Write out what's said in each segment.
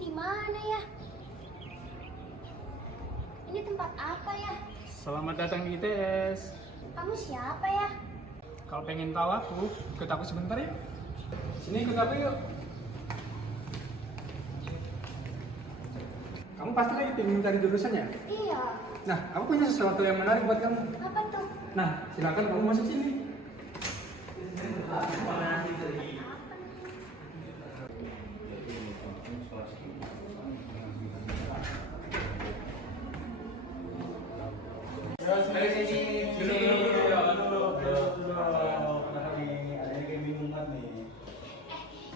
di mana ya? Ini tempat apa ya? Selamat datang di ITS. Kamu siapa ya? Kalau pengen tahu ikut aku sebentar ya. Sini ikut aku yuk. Kamu pasti lagi pengen cari jurusan ya? Iya. Nah, aku punya sesuatu yang menarik buat kamu. Apa tuh? Nah, silakan kamu masuk sini.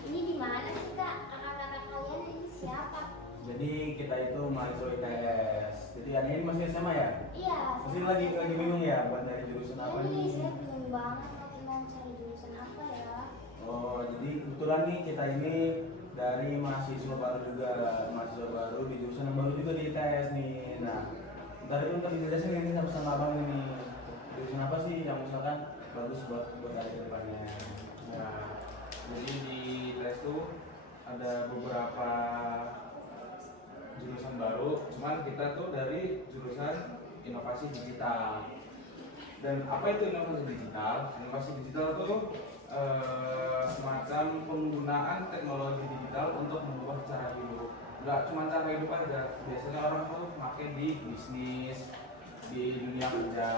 Ini di mana sih kak? Kakak-kakak kalian ini siapa? Jadi kita itu mahasiswa ITS. Jadi ini masih SMA ya? Iya. Masih lagi bingung ya buat nyari jurusan apa Ini nih? saya bingung banget mau cari jurusan apa ya? Oh, jadi kebetulan nih kita ini dari mahasiswa baru juga, mahasiswa baru di jurusan yang baru juga di ITS nih. Nah, ntar itu ntar dijelasin ini sama abang ini. Jurusan apa sih yang misalkan bagus buat dari ke depannya? Nah, jadi di ITS itu ada beberapa jurusan baru, cuman kita tuh dari jurusan inovasi digital. Dan apa itu inovasi digital? Inovasi digital itu semacam penggunaan teknologi digital untuk mengubah cara hidup. Nggak cuma cara hidup aja, biasanya orang tuh pakai di bisnis, di dunia kerja.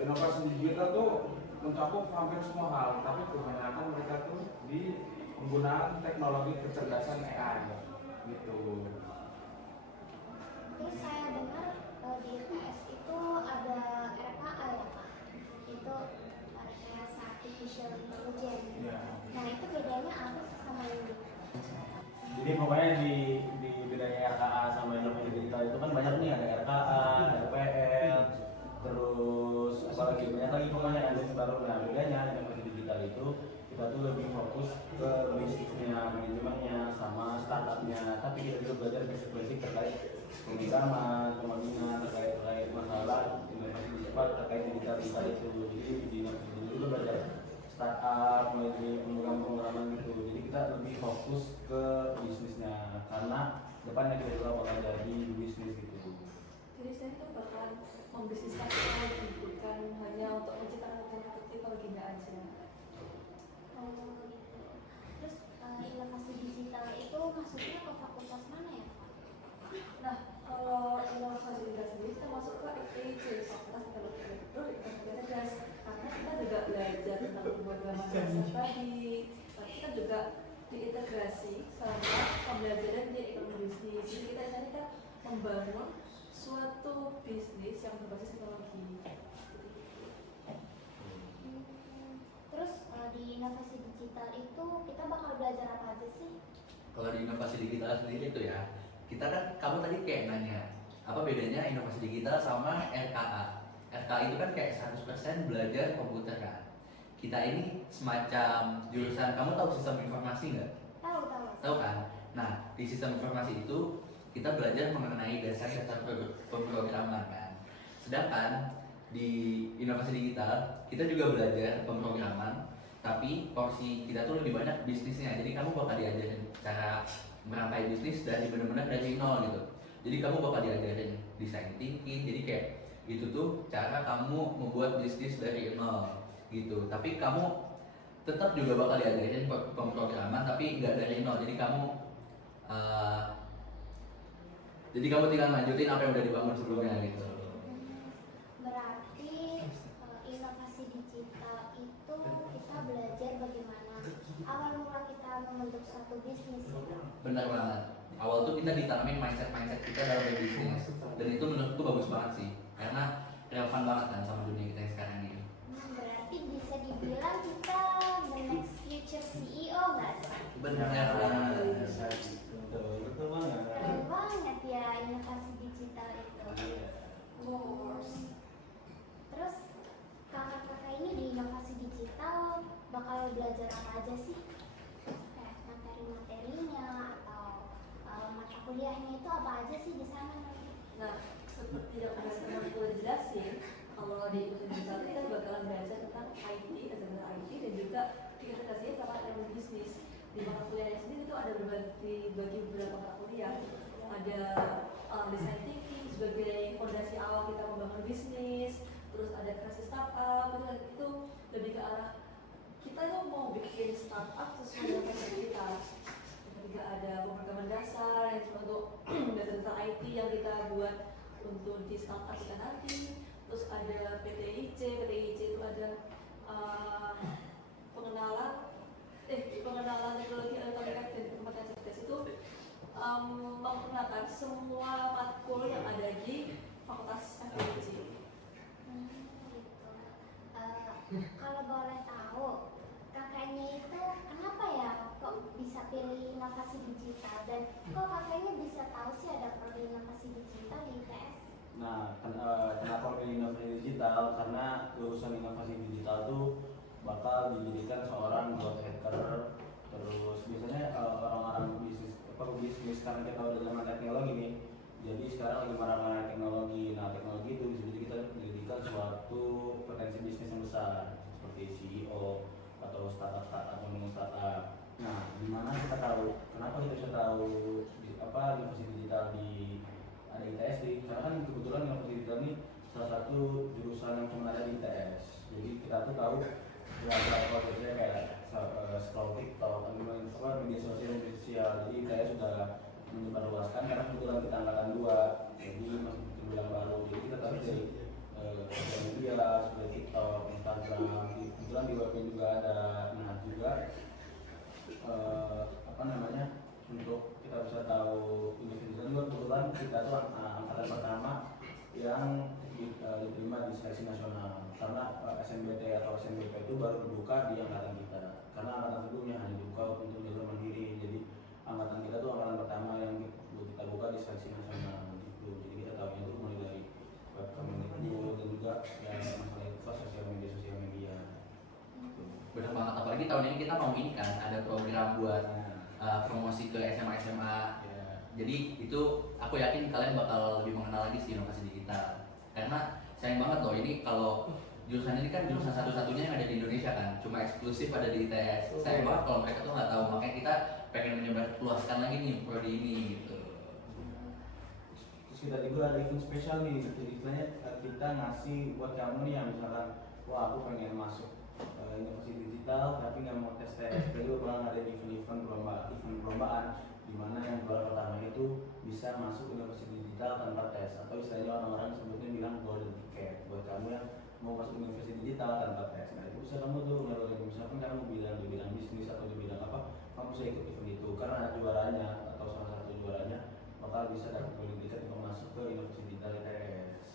Inovasi digital tuh mencakup hampir semua hal, tapi kebanyakan mereka tuh di penggunaan teknologi kecerdasan AI gitu. Terus saya dengar di ITS itu ada RKA ya kak? Itu rekayasa artificial intelligence. Ya. Nah itu bedanya apa sih sama yang di Jadi pokoknya di bedanya RKA sama inovasi digital itu kan banyak nih, ada RKA, ada PL, terus apalagi banyak lagi pokoknya ada yang baru. Nah bedanya inovasi digital itu kita tuh lebih fokus ke bisnisnya, manajemennya, sama startupnya. Tapi kita juga belajar basic-basic terkait pemrograman, pembangunan, terkait masalah inovasi digital terkait digital itu. Jadi di inovasi digital juga belajar startup, mulai dari pemrograman gitu. Jadi kita lebih fokus ke bisnisnya karena depannya kita juga bakal jadi bisnis gitu. Jadi saya itu bakal membisniskan teknologi, bukan hanya untuk menciptakan teknologinya aja. Oh gitu. Terus inovasi digital itu masuknya ke fakultas mana ya kak? Nah, kalau inovasi digital sendiri kita masuk ke FEC, Fakultas Teknologi Elektronik, karena kita juga belajar tentang pemrograman dasar tadi, tapi kita juga diintegrasi sama pembelajaran di ekonomi bisnis. Jadi kita di sana kita membangun suatu bisnis yang berbasis teknologi. Terus di inovasi digital itu kita bakal belajar apa aja sih? Kalau di inovasi digital sendiri itu ya, kita kan kamu tadi kayak nanya apa bedanya inovasi digital sama RKA. RKA itu kan kayak 100% belajar komputer kan. Kita ini semacam jurusan, kamu tahu sistem informasi nggak? Tahu. Tahu kan? Nah, di sistem informasi itu kita belajar mengenai dasar-dasar pemrograman kan. Sedangkan di inovasi digital kita juga belajar pemrograman, tapi porsi kita tuh lebih banyak bisnisnya. Jadi kamu bakal diajarin cara merangkai bisnis dari benar-benar dari nol gitu. Jadi kamu bakal diajarin design thinking. Jadi kayak itu tuh cara kamu membuat bisnis dari nol gitu. Tapi kamu tetap juga bakal diajarin pemrograman tapi nggak dari nol. Jadi kamu tinggal lanjutin apa yang udah dibangun sebelumnya gitu. Berarti inovasi digital itu kita belajar bagaimana awal mula kita membentuk suatu bisnis. Benar banget. Awal tuh kita ditanamin mindset kita dalam berbisnis. Dan itu menurutku bagus banget sih. Karena relevan banget kan sama dunia kita yang sekarang ini. Berarti bisa dibilang kita the next future CEO nggak sih? Benar banget. Betul banget. Keren banget ya inovasi digital itu. Terus kakak-kakak ini di inovasi digital bakal belajar apa aja sih? Kayak materi-materinya atau mata kuliahnya itu apa aja sih di sana nanti? Nah, seperti yang udah teman boleh jelasin, kalau di Indonesia kita bakalan belajar tentang IT, dasar IT, dan juga diintegrasikan sama teknologi bisnis. Di mata kuliahnya sendiri itu ada bagi beberapa mata kuliah. Ada design thinking sebagai fondasi awal kita membangun bisnis, terus ada kreasi startup, itu lebih ke arah kita tuh mau bikin startup sesuai dengan passion kita. Juga ada pemrograman dasar yang untuk dasar IT yang kita buat untuk di startup kita nanti. Terus ada PTIC itu ada pengenalan teknologi elektronik dan informasi cerdas itu memperkenalkan semua matkul yang ada di Fakultas FIC. Gitu. Kalau boleh tahu, kakaknya itu kenapa ya kok bisa pilih inovasi digital dan kok kakaknya bisa tahu sih ada prodi inovasi digital di ITS? Nah, kenapa pilih inovasi digital? Karena lulusan inovasi digital tuh bakal dijadikan seorang growth hacker. Terus biasanya orang-orang bisnis karena kita udah zaman teknologi nih. Jadi sekarang lagi marah-marah teknologi. Nah, teknologi itu bisa jadi kita dijadikan suatu potensi bisnis yang besar seperti CEO atau startup Nah, gimana kita tahu? Kenapa kita bisa tahu inovasi digital di ada ITS karena kan kebetulan inovasi digital ini salah satu jurusan yang cuma ada di ITS. Jadi kita tuh tahu berapa proyeknya kayak scroll TikTok, media sosial. Jadi ITS sudah menyebarluaskan karena kebetulan kita angkatan 2, jadi masih terbilang baru. Jadi kita tahu dari sosial media seperti TikTok, Instagram. Kebetulan di webnya juga ada. Nah juga untuk kita bisa tahu individu juga kebetulan kita tuh angkatan pertama yang diterima di seleksi nasional karena SNBT atau SNBP itu baru dibuka di angkatan kita karena angkatan sebelumnya hanya dibuka untuk jalur mandiri. Jadi angkatan kita tuh angkatan pertama yang kita buka di seleksi nasional gitu. Jadi kita tahu itu mulai dari web Kemendikbud dan juga ya masalah itu sosial media gitu. Benar banget, apalagi tahun ini kita mau ini kan ada program buat promosi ke SMA. Jadi itu aku yakin kalian bakal lebih mengenal lagi sih inovasi digital. Karena sayang banget loh ini kalau jurusan ini kan jurusan satu-satunya yang ada di Indonesia kan, cuma eksklusif ada di ITS. Sayang banget kalau mereka tuh nggak tahu, makanya kita pengen menyebarluaskan lagi nih prodi ini gitu. Terus kita juga ada event spesial nih, jadi istilahnya kita ngasih buat kamu nih yang misalkan, wah aku pengen masuk inovasi digital tapi nggak mau tes. Jadi bakal ada event perlombaan di mana yang juara pertama itu bisa masuk inovasi digital tanpa tes atau istilahnya orang-orang sebutnya bilang golden ticket buat kamu yang mau masuk inovasi digital tanpa tes. Nah itu bisa kamu tuh ngeluarin, misalkan kamu di bidang bisnis atau di bidang apa, kamu bisa ikut event itu karena juaranya atau salah satu juaranya bakal bisa dapat golden ticket untuk masuk ke inovasi digital ITS.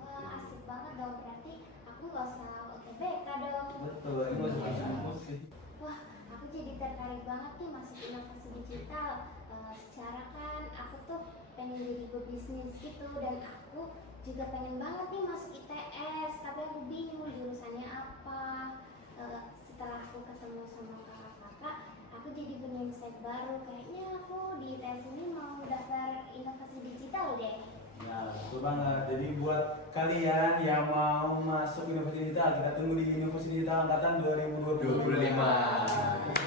Wah asik banget dong, berarti aku gak usah UTBK dong. Betul, ini masih Wah, aku jadi tertarik banget nih masuk inovasi digital. Secara kan aku tuh pengen jadi pebisnis gitu dan aku juga pengen banget nih masuk ITS, tapi aku bingung jurusannya apa. Setelah aku ketemu sama kakak-kakak, aku jadi punya insight baru. Kayaknya aku di ITS ini mau daftar inovasi digital deh. Nah, betul banget. Jadi buat kalian yang mau masuk inovasi digital, kita tunggu di inovasi digital angkatan 2025.